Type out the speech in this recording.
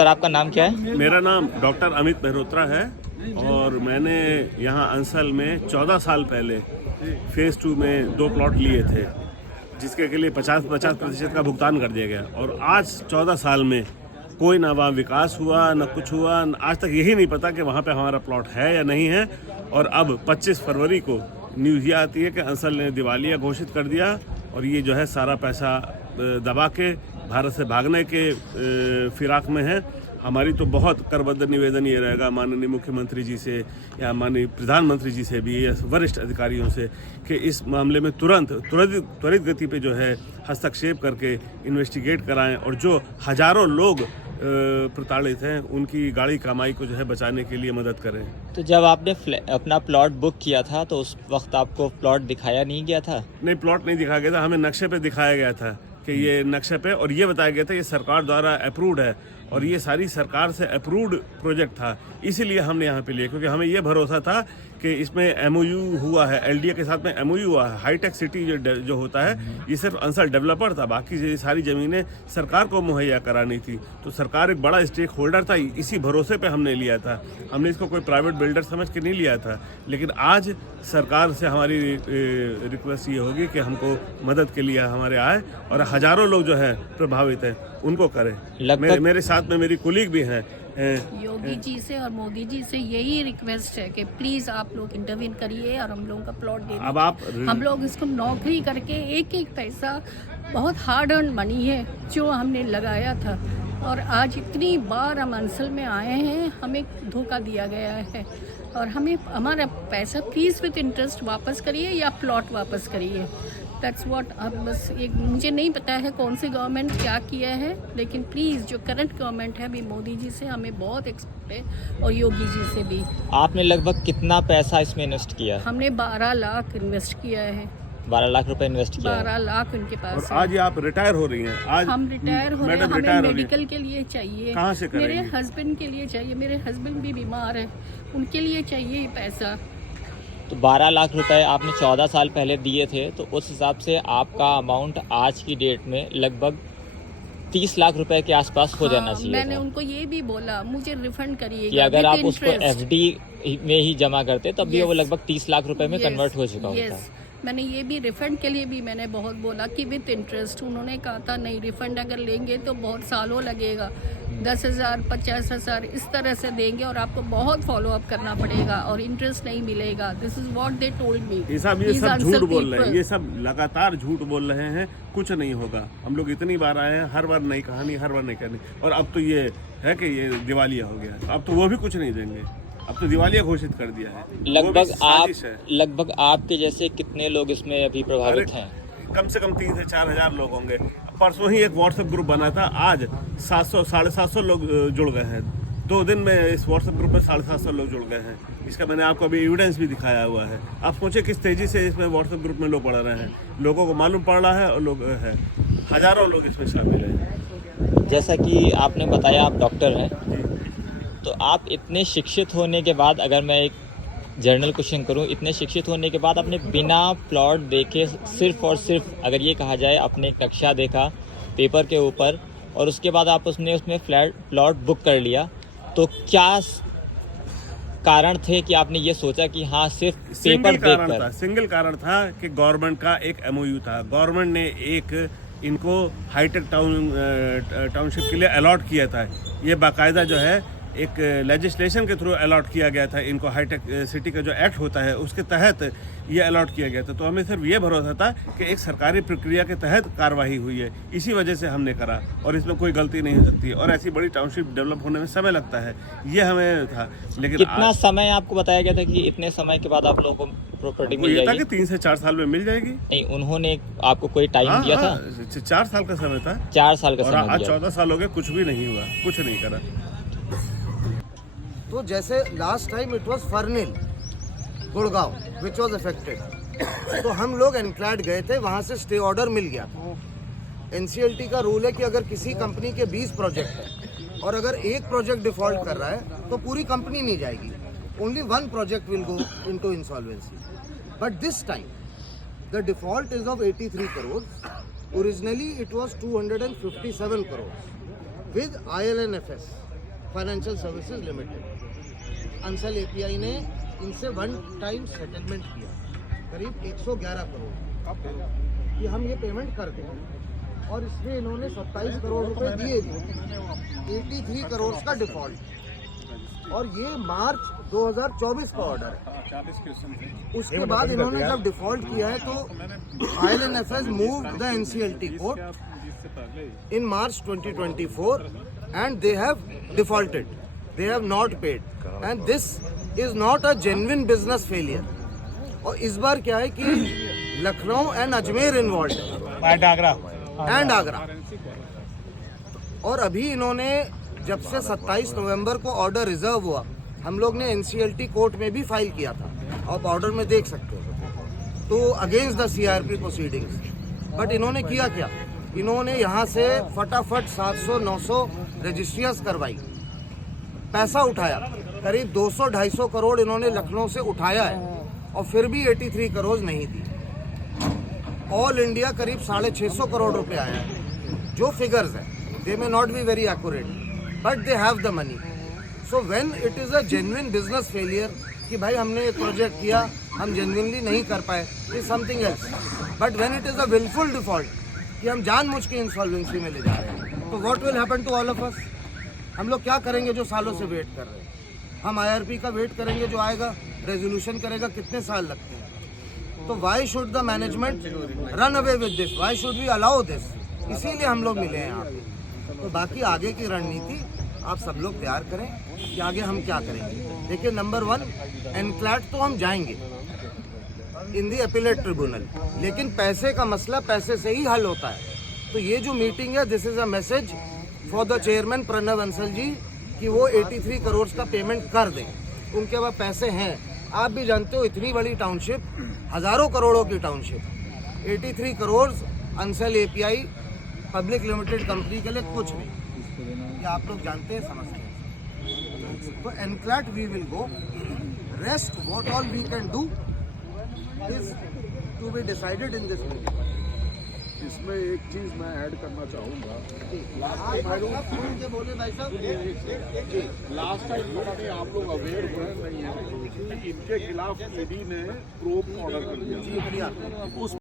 Sir आपका नाम क्या है? मेरा नाम डॉक्टर अमित मेहरोत्रा है और मैंने यहाँ अंसल में 14 साल पहले फेज़ 2 में 2 प्लॉट लिए थे, जिसके के लिए 50% का भुगतान कर दिया गया। और आज 14 साल में कोई ना वहाँ विकास हुआ न कुछ हुआ, आज तक यही नहीं पता कि वहाँ पे हमारा प्लॉट है या नहीं है। और अब 25 फरवरी को न्यूज़ ये आती है कि अंसल ने दिवालिया घोषित कर दिया और ये जो है सारा पैसा दबा के भारत से भागने के फिराक में है। हमारी तो बहुत करबद्ध निवेदन ये रहेगा माननीय मुख्यमंत्री जी से या माननीय प्रधानमंत्री जी से भी या वरिष्ठ अधिकारियों से कि इस मामले में त्वरित गति पे जो है हस्तक्षेप करके इन्वेस्टिगेट कराएं और जो हजारों लोग प्रताड़ित हैं उनकी गाड़ी कमाई को जो है बचाने के लिए मदद करें। तो जब आपने अपना प्लॉट बुक किया था तो उस वक्त आपको प्लॉट दिखाया नहीं गया था? नहीं, प्लॉट नहीं दिखाया गया था, हमें नक्शे पे दिखाया गया था कि ये नक्शे पे, और ये बताया गया था ये सरकार द्वारा अप्रूव्ड है और ये सारी सरकार से अप्रूव्ड प्रोजेक्ट था। इसीलिए हमने यहाँ पे लिया क्योंकि हमें ये भरोसा था कि इसमें MOU हुआ है, LDA के साथ में MOU हुआ है। हाईटेक सिटी जो होता है ये सिर्फ अंसल डेवलपर था, बाकी सारी ज़मीनें सरकार को मुहैया करानी थी। तो सरकार एक बड़ा स्टेक होल्डर था, इसी भरोसे पे हमने लिया था। हमने इसको कोई प्राइवेट बिल्डर समझ के नहीं लिया था। लेकिन आज सरकार से हमारी रिक्वेस्ट ये होगी कि हमको मदद के लिए हमारे आए और हज़ारों लोग जो है प्रभावित हैं उनको करें। मेरे साथ में मेरी कुलीग भी हैं। योगी जी से और मोदी जी से यही रिक्वेस्ट है कि प्लीज आप लोग इंटरवीन करिए और हम लोगों का प्लॉट दे दीजिए। हम लोग इसको नौकरी करके एक एक पैसा बहुत हार्ड अर्न मनी है जो हमने लगाया था, और आज इतनी बार हम अंसल में आए हैं, हमें धोखा दिया गया है और हमें हमारा पैसा प्लीज विद इंटरेस्ट वापस करिए या प्लॉट वापस करिए। That's what. अब बस एक मुझे नहीं पता है कौन सी गवर्नमेंट क्या किया है, लेकिन प्लीज़ जो करंट गवर्नमेंट है अभी मोदी जी से हमें बहुत एक्सपेक्ट है और योगी जी से भी। आपने लगभग कितना पैसा इसमें इन्वेस्ट किया? हमने 12 लाख इन्वेस्ट किया है। 12 लाख रुपए इन्वेस्ट किया? 12 लाख उनके पास। और आज आप रिटायर हो रही हैं? आज हम रिटायर हो रहे हैं। हमें मेडिकल के लिए चाहिए। कहाँ से करेंगे? मेरे हस्बैंड के लिए चाहिए, मेरे हस्बैंड भी बीमार है, उनके लिए चाहिए पैसा। तो 12 लाख रुपए आपने 14 साल पहले दिए थे, तो उस हिसाब से आपका अमाउंट आज की डेट में लगभग 30 लाख रुपए के आसपास हो जाना चाहिए। मैंने उनको ये भी बोला मुझे रिफंड करिए कि अगर आप उसको FD में ही जमा करते तब भी वो लगभग 30 लाख रुपए में कन्वर्ट हो चुका होता। मैंने ये भी रिफंड के लिए भी मैंने बहुत बोला कि विद इंटरेस्ट। उन्होंने कहा था नहीं, रिफंड अगर लेंगे तो बहुत सालों लगेगा, 10,000 50,000 इस तरह से देंगे और आपको बहुत फॉलो अप करना पड़ेगा और इंटरेस्ट नहीं मिलेगा। This is what they told me. ये सब झूठ बोल रहे हैं, ये सब लगातार झूठ बोल रहे हैं। कुछ नहीं होगा। हम लोग इतनी बार आए हैं, हर बार नई कहानी, हर बार नई कहानी। और अब तो ये है कि ये दिवालिया हो गया, अब तो वो भी कुछ नहीं देंगे, अब तो दिवालिया घोषित कर दिया है। लगभग आपके जैसे कितने लोग इसमें अभी प्रभावित हैं? कम से कम 3 से 4 हजार लोग होंगे। परसों ही एक व्हाट्सएप ग्रुप बना था, आज 700 750 लोग जुड़ गए हैं। 2 दिन में इस व्हाट्सएप ग्रुप में 750 लोग जुड़ गए हैं। इसका मैंने आपको अभी एविडेंस भी दिखाया हुआ है। आप सोचे किस तेजी से इसमें व्हाट्सएप ग्रुप में लोग पढ़ रहे हैं, लोगों को मालूम पड़ रहा है और लोग है, हजारों लोग इसमें शामिल हैं। जैसा कि आपने बताया आप डॉक्टर हैं, तो आप इतने शिक्षित होने के बाद, अगर मैं एक जनरल क्वेश्चन करूं, इतने शिक्षित होने के बाद आपने बिना प्लॉट देखे सिर्फ और सिर्फ अगर ये कहा जाए आपने नक्शा देखा पेपर के ऊपर और उसके बाद आप उसमें प्लॉट बुक कर लिया, तो क्या कारण थे कि आपने ये सोचा कि हाँ सिर्फ पेपर देखकर? सिंगल कारण था कि गवर्नमेंट का एक MOU था। गवर्नमेंट ने एक इनको हाईटेक टाउनशिप के लिए अलॉट किया था। ये बाकायदा जो है एक लेजिस्लेशन के थ्रू अलॉट किया गया था इनको। हाईटेक सिटी का जो एक्ट होता है उसके तहत ये अलॉट किया गया था। तो हमें सिर्फ ये भरोसा था कि एक सरकारी प्रक्रिया के तहत कार्रवाई हुई है, इसी वजह से हमने करा और इसमें कोई गलती नहीं हो सकती। और ऐसी बड़ी टाउनशिप डेवलप होने में समय लगता है, ये हमें था। लेकिन कितना समय आपको बताया गया था कि इतने समय के बाद आप लोगों को प्रॉपर्टी मिल जाएगी? कि 3 से 4 साल में मिल जाएगी। नहीं, उन्होंने आपको कोई टाइम दिया था? 4 साल का समय था। 4 साल का समय। आज 14 साल हो गए, कुछ भी नहीं हुआ, कुछ नहीं करा। तो जैसे last time it was Fernhill Gurgaon which was affected, तो हम लोग एनक्लैड गए थे, वहाँ से स्टे ऑर्डर मिल गया था। NCLT का रूल है कि अगर किसी कंपनी के 20 प्रोजेक्ट है और अगर एक प्रोजेक्ट डिफॉल्ट कर रहा है तो पूरी कंपनी नहीं जाएगी, only 1 project will go into insolvency. But this time the default is of 83 crore. Originally it was 257 crore with ILNFS financial services limited. Ansal API ने इनसे वन टाइम सेटलमेंट किया करीब 111 करोड़ कि हम ये पेमेंट कर दें, और इसमें इन्होंने 27 करोड़ रुपए दिए भी, 83 करोड़ का डिफॉल्ट, और ये मार्च 2024 का ऑर्डर है। उसके बाद इन्होंने जब डिफॉल्ट किया है तो IL&FS moved the NCLT court in March 2024 and they have defaulted, they have not paid, and this is not a genuine business failure. और इस बार क्या है कि लखनऊ एंड अजमेर इन्वॉल्व है एंड आगरा, और अभी इन्होंने जब से 27 नवंबर को ऑर्डर रिजर्व हुआ, हम लोग ने NCLT कोर्ट में भी फाइल किया था, आप ऑर्डर में देख सकते हो, तो against the CRP proceedings. But इन्होंने किया क्या, इन्होंने यहाँ से फटाफट 700-900 रजिस्ट्रियाँ करवाई, पैसा उठाया, करीब 200-250 करोड़ इन्होंने लखनऊ से उठाया है, और फिर भी 83 करोड़ नहीं दी। ऑल इंडिया करीब 650 करोड़ रुपए आया है, जो फिगर्स है, they may not be very accurate but they have the money. So when it is a genuine business failure कि भाई हमने एक प्रोजेक्ट किया, हम जेन्युइनली नहीं कर पाए, is something else. But when it is a wilful default कि हम जानबूझ के इंसॉल्वेंसी में ले जा रहे हैं, तो what will happen to all of us? हम लोग क्या करेंगे जो सालों से वेट कर रहे हैं? हम IRP का वेट करेंगे जो आएगा, रेजोल्यूशन करेगा, कितने साल लगते हैं? तो why should the management run away with this, why should we allow this? इसीलिए हम लोग मिले हैं यहाँ पे। तो बाकी आगे की रणनीति आप सब लोग तैयार करें कि आगे हम क्या करेंगे। देखिए, नंबर 1, एनक्लैट तो हम जाएंगे इन दी अपीलेट ट्रिब्यूनल, लेकिन पैसे का मसला पैसे से ही हल होता है। तो ये जो मीटिंग है, this is a message for the chairman Pranav Ansal ji कि वो 83 करोड़ का पेमेंट कर दें, उनके पास पैसे हैं। आप भी जानते हो, इतनी बड़ी टाउनशिप, हजारों करोड़ों की township, 83 crore Ansal API public limited company के लिए कुछ नहीं, ये आप लोग जानते हैं, समझते हैं। तो एनक्लैट we will go, rest what all we can do is to be decided in this meeting. इसमें एक चीज मैं ऐड करना चाहूँगा। बोले भाई साहब, लास्ट टाइम पता नहीं आप लोग अवेयर हुए नहीं है, इनके खिलाफ ED ने प्रोब ऑर्डर कर दिया। जी,